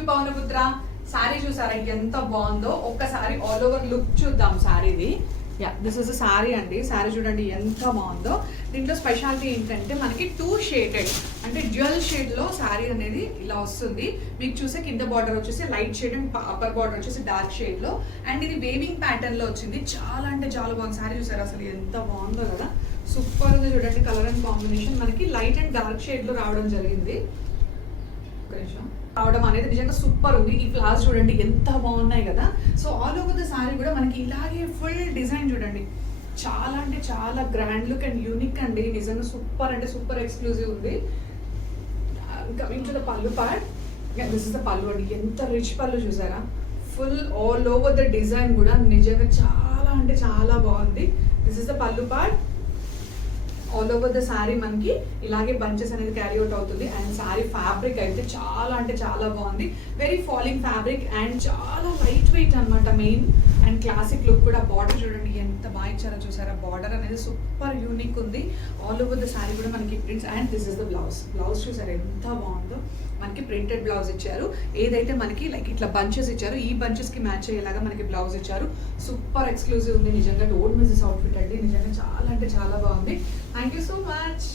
To Pawanputra. Sorry చూసారా ఎంత బాగుందో, ఒక్కసారి ఆల్ ఓవర్ లుక్ చూద్దాం సారీది. యా, దిస్ ఇస్ సారీ అండి. సారీ చూడండి ఎంత బాగుందో. దీంట్లో స్పెషాలిటీ ఏంటంటే మనకి 2 షేడెడ్ అంటే డ్యూయల్ షేడ్ లో సారీ అనేది ఇలా వస్తుంది. మీకు చూసే కింద బార్డర్ వచ్చేసి light shade and upper border వచ్చేసి డార్క్ షేడ్ లో, అండ్ ఇది వేవింగ్ ప్యాటర్న్ లో వచ్చింది. చాలా అంటే చాలా బాగుంది. సారీ చూసారా అసలు ఎంత బాగుందో కదా, సూపర్ ఉంది చూడండి. కలర్ అండ్ కాంబినేషన్ మనకి లైట్ అండ్ డార్క్ షేడ్ లో రావడం జరిగింది. రావడం అనేది నిజంగా సూపర్ ఉంది. ఈ ఫ్లవర్స్ చూడండి ఎంత బాగున్నాయి కదా. So all over the sorry కూడా మనకి ఇలాగే ఫుల్ డిజైన్ చూడండి, చాలా అంటే చాలా గ్రాండ్ లుక్ అండ్ యూనిక్ అండి. నిజంగా సూపర్ అంటే సూపర్ ఎక్స్క్లూజివ్ ఉంది. కమింగ్ టు ద పళ్ళు పార్ట్, దిస్ ఇస్ ద పళ్ళు అండి. ఎంత రిచ్ పళ్ళు చూసారా, full all over the design కూడా నిజంగా చాలా అంటే చాలా బాగుంది. దిస్ ఇస్ ద పళ్ళు part. All over the sari మనకి ఇలాగే బంచెస్ అనేది క్యారీ అవుట్ అవుతుంది. అండ్ శారీ ఫ్యాబ్రిక్ అయితే చాలా అంటే చాలా బాగుంది. వెరీ ఫాలింగ్ ఫ్యాబ్రిక్ అండ్ చాలా లైట్ వెయిట్ అనమాట మెయిన్. అండ్ క్లాసిక్ లుక్ కూడా. బార్డర్ చూడండి ఎంత బాగా ఇచ్చారో చూసారా, బార్డర్ అనేది సూపర్ యూనిక్ ఉంది. ఆల్ ఓవర్ ద శారీ కూడా మనకి prints. And this is the blouse. Blouse చూసారా ఎంత బాగుందో, మనకి ప్రింటెడ్ బ్లౌజ్ ఇచ్చారు. ఏదైతే మనకి లైక్ ఇట్లా బంచెస్ ఇచ్చారు, ఈ బంచెస్ కి మ్యాచ్ అయ్యేలాగా మనకి బ్లౌజ్ ఇచ్చారు. సూపర్ ఎక్స్క్లూజివ్ ఉంది నిజంగా. డోంట్ మిస్ దిస్ అవుట్ఫిట్ అండి, నిజంగా చాలా అంటే చాలా బాగుంది. Thank you so much.